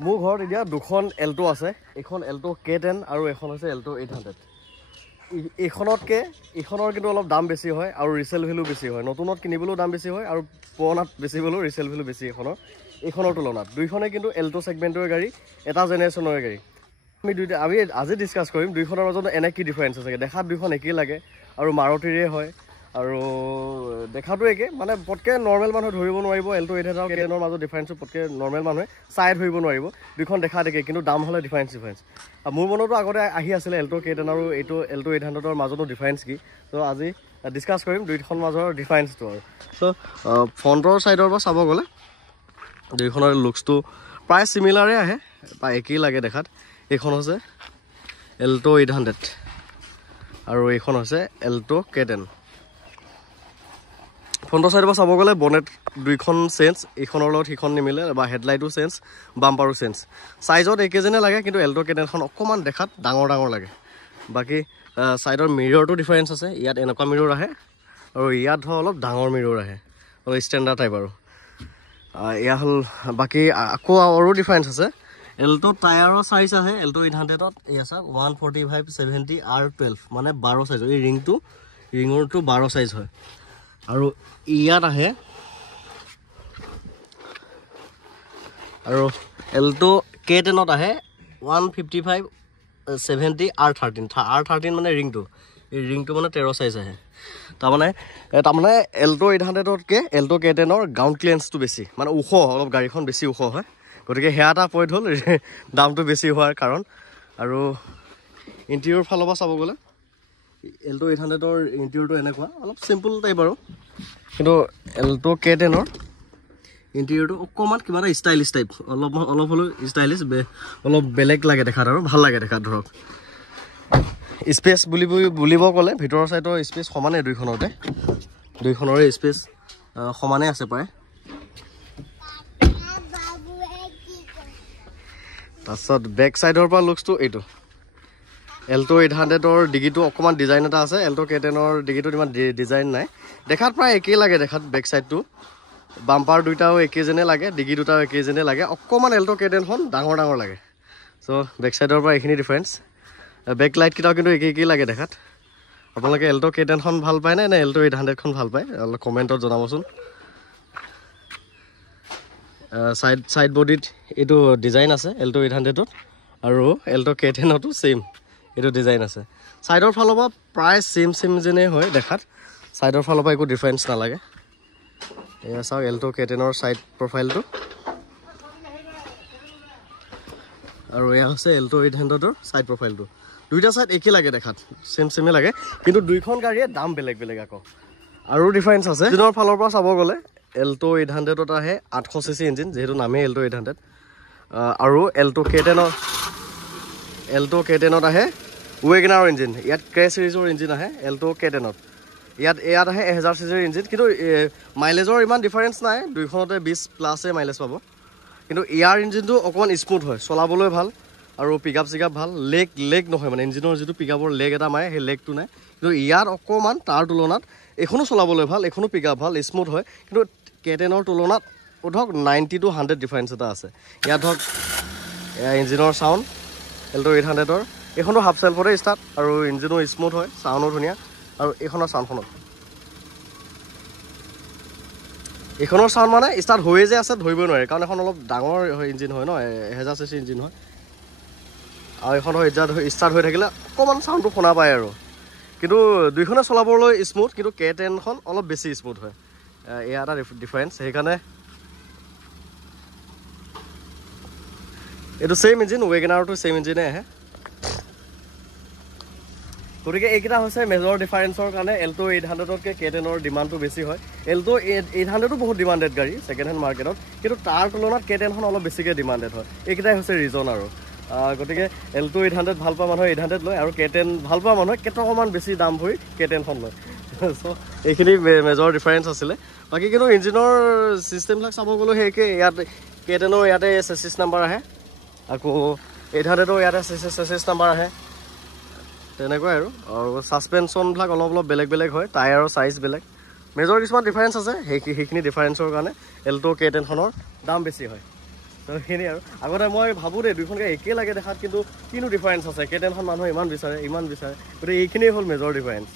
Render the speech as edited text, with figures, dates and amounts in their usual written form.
মোৰ ঘৰত এতিয়া দুখন এল্টো আছে এখন এল্টো K10 আৰু এখন আছে এল্টো 800 এইখনতকে এইখনৰ কিন্তু অলপ দাম বেছি হয় আৰু ৰিসেল ভ্যালু বেছি হয় নতুনত কিনিবলৈও দাম বেছি হয় আৰু পুৰণাত বেছিবলৈও ৰিসেল ভ্যালু বেছি এইখনৰ তুলনাত দুইখনে কিন্তু এল্টো সেগমেন্টৰ গাড়ী এটা জেনেৰেশ্যনৰ গাড়ী আমি আজি ডিসকাস কৰিম দুইখনৰ মাজত এনে কি ডিফাৰেন্স আছে দেখাত দুইখন একেই লাগে আৰু মাৰুতিৰে হয় আৰু দেখাটো একে মানে পটকে নৰমাল মানুহ ধৰিব নোৱাৰিব এল্টো 800 আৰু K10ৰ মাজত ডিফাৰেন্স পটকে নৰমাল মানুহে চাই ধৰিব নোৱাৰিব দুইখন দেখাত একে কিন্তু দাম হলে ডিফাৰেন্স মোৰ মনতো আগতে আহি আছিল এল্টো K10 আৰু এইটো এল্টো 800ৰ মাজতো ডিফাৰেন্স কি তো আজি ডিসকাস কৰিম দুইখন মাজৰ ডিফাৰেন্সটো আৰু সো ফ্ৰন্টৰ সাইডৰ পৰা চাব গলে দুইখনৰ লুকসটো প্ৰায় সিমিলাৰে আহে বা একেই লাগে দেখাত এইখন আছে এল্টো 800 আৰু এইখন আছে এল্টো K10 ফ্ৰন্টৰ সাইডৰ পৰা চাব গলে বনেট দুইখন চেঞ্জ এইখনৰ লগত সিখন নিমিলে বা হেডলাইটও চেঞ্জ বাম্পাৰো চেঞ্জ সাইজত একেজনে লাগে কিন্তু এল্টো K10 খন অকমান দেখাত ডাঙৰ লাগে বাকি সাইডৰ মিৰৰটো ডিফাৰেন্স আছে ইয়াত এনেকুৱা মিৰৰ আহে আৰু ইয়াত অলপ ডাঙৰ মিৰৰ আহে অলপ ষ্টেণ্ডাৰ্ড টাইপ আৰু ইয়া হল বাকি আকৌ আৰু ডিফাৰেন্স আছে এল্টো টায়াৰৰ সাইজ আহে এল্টো 800 ত ইয়া সা 145/70 R12 মানে 12 সাইজ এই ৰিংৰটো 12 সাইজ হয় আৰু ইয়াত আহে আৰু এল্টো K10 ত আহে 155/70 R13 মানে ৰিংটো এই ৰিংটো মানে 13 সাইজ আহে তাৰমানে এল্টো 800 তকে এল্টো K10 ৰ গ্ৰাউণ্ড ক্লিয়াৰেন্সটো বেছি মানে ওখ অলপ গাড়ীখন বেছি ওখ হয় গতিকে হেয়া এটা পইণ্ট হল দামটো বেছি হোৱাৰ কাৰণ আৰু ইন্টেৰিয়ৰ ফালৰ পৰা চাব গলে এল্টো 800 ৰ ইন্টেৰিয়ৰটো এনেকুৱা অলপ সিম্পল টাইপ আৰু কিন্তু এল্টো K10 ৰ ইন্টেৰিয়ৰটো অকমান কিবা এটা ষ্টাইলিশ টাইপ অলপ হলো ষ্টাইলিশ অলপ বেলেগ লাগে দেখাত আৰু ভাল লাগে দেখাত ধৰক স্পেস বুলিব গলে ভিতৰৰ সাইডৰ স্পেস সমানে দুইখনৰে স্পেস সমানে আছে প্ৰায় তাৰছত বেক সাইডৰ পৰা লুকসটো এইটো এল্টো 800 ৰ ডিগিটো অকমান ডিজাইন এটা আছে এল্টো K10 ৰ ডিগিটো ইমান ডিজাইন নাই দেখাত প্ৰায় একেই লাগে দেখাত বেক সাইডটো বাম্পাৰ দুইটাও একেজনে লাগে ডিগি দুটাও একেজনে লাগে অকমান এল্টো K10 খন ডাঙৰ লাগে সো বেক সাইডৰ পৰা এইখিনি ডিফাৰেন্স বেক লাইট কিটাও কিন্তু একেই লাগে দেখাত আপোনালোকে এল্টো K10 খন ভাল পায় নে এল্টো 800 খন ভাল পায় অলপ কমেন্টত জনাবচোন সাইড বডিত এটো ডিজাইন আছে এল্টো 800 ত আৰু এল্টো K10 তো সেম এটো ডিজাইন আছে সাইডৰ ফালৰ পৰা প্ৰায় সেম যেনে হয় দেখাত সাইডৰ ফালৰ পৰা একো ডিফাৰেন্স নালাগে এয়া চাও এল্টো K10 ৰ সাইড প্ৰফাইলটো আৰু এয়া আছে এল্টো 800 ৰ সাইড প্ৰফাইলটো দুইটা সাইড একেই লাগে দেখাত সেমে লাগে কিন্তু দুইখন গাড়ীৰ দাম বেলেগ আকৌ আৰু ডিফাৰেন্স আছে দিনৰ ফালৰ পৰা চাব গলে এল্টো 800 ত আহে 800 cc ইঞ্জিন যেহেতু নামে এল্টো 800 আৰু এল্টো K10 ত আহে ওয়েগনাৰ ইঞ্জিন ইয়াত ক্ৰে সিৰিজৰ ইঞ্জিন আহে এল্টো K10 ত ইয়াত আহে 1000 cc ইঞ্জিন কিন্তু মাইলেজৰ ইমান ডিফাৰেন্স নাই দুইখনতে 20 প্লাস মাইলেজ পাব কিন্তু ইয়াৰ ইঞ্জিনটো অকমান স্মুথ হয় চলাবলৈ ভাল আৰু পিকআপ ভাল লেগ নহয় মানে ইঞ্জিনৰ যেটো পিকআপৰ লেগ এটা মাৰে সেই লেগটো নাই কিন্তু ইয়াৰ অকমান তাৰ তুলনাত এখনো চলাবলৈ ভাল এখনো পিকআপ ভাল স্মুথ হয় কিন্তু K10 ৰ তুলনাত ধৰক 90 to 100 ডিফাৰেন্স এটা আছে ইয়াত ধৰক ইঞ্জিনৰ সাউন্ড এল্টো 800 ৰ এখনো হাফ সেলফৰে ষ্টাৰ্ট আৰু ইঞ্জিনো স্মুথ হয় সাউন্ডো ধুনিয়া আৰু এখনৰ সাউন্ড মানে ষ্টাৰ্ট হৈ যে আছে ধৰিব নোৱাৰে কাৰণ এখন অলপ ডাঙৰ ইঞ্জিন হয় ন 1000 cc ইঞ্জিন হয় আৰু এখন ষ্টাৰ্ট হৈ থাকিলে অকমান সাউন্ডটো শুনা পায় আৰু কিন্তু দুইখনে চলাবলৈ স্মুথ কিন্তু K10 খন অলপ বেছি স্মুথ হয় এয়া এটা ডিফাৰেন্স সেইকাৰণে এটো সেম ইঞ্জিন ওয়েগনাৰটো সেম ইঞ্জিনে আহে গতিকে এইকেইটা হৈছে মেজৰ ডিফাৰেন্সৰ কাৰণে এল্টো 800 তকে K10 ৰ ডিমান্ডটো বেছি হয় এল্টো 800 টো বহুত ডিমান্ডেড গাড়ী সেকেন্ড হ্যান্ড মাৰ্কেটত কিন্তু তাৰ তুলনাত K10 খন অলপ বেছিকৈ ডিমান্ডেড হয় এইকেইটাই হৈছে ৰিজন আৰু গতিকে এল্টো 800 ভাল পোৱা মানুহে 800 লয় আৰু K10 ভাল পোৱা মানুহে কেটকমান বেছি দাম ভৰি K10 খন লয় সো এইখিনি মেজৰ ডিফাৰেন্স আছিলে বাকি কিন্তু ইঞ্জিনৰ সিস্টেমবিলাক চাব গলো হেকে ইয়াত K10 ৰ ইয়াতে চেসিস নাম্বাৰ আহে আকৌ 800 ৰ ইয়াতে চেসিস নাম্বাৰ আহে তেনেকৈ আৰু সাসপেনশন বিলাক অলপ বেলেগ হয় টায়াৰৰ সাইজ বেলেগ মেজৰ কিছুমান ডিফাৰেন্স আছে সেইখিনি ডিফাৰেন্সৰ কাৰণে এল্টো K10 খনৰ দাম বেছি হয় তো সেইখিনি আৰু আগতে মই ভাবোঁ দেই দুইখন গাড়ী একেই লাগে দেখাত কিন্তু কিনো ডিফাৰেঞ্চ আছে K10খন মানুহে ইমান বিচাৰে গতিকে এইখিনিয়ে হ'ল মেজৰ ডিফাৰেঞ্চ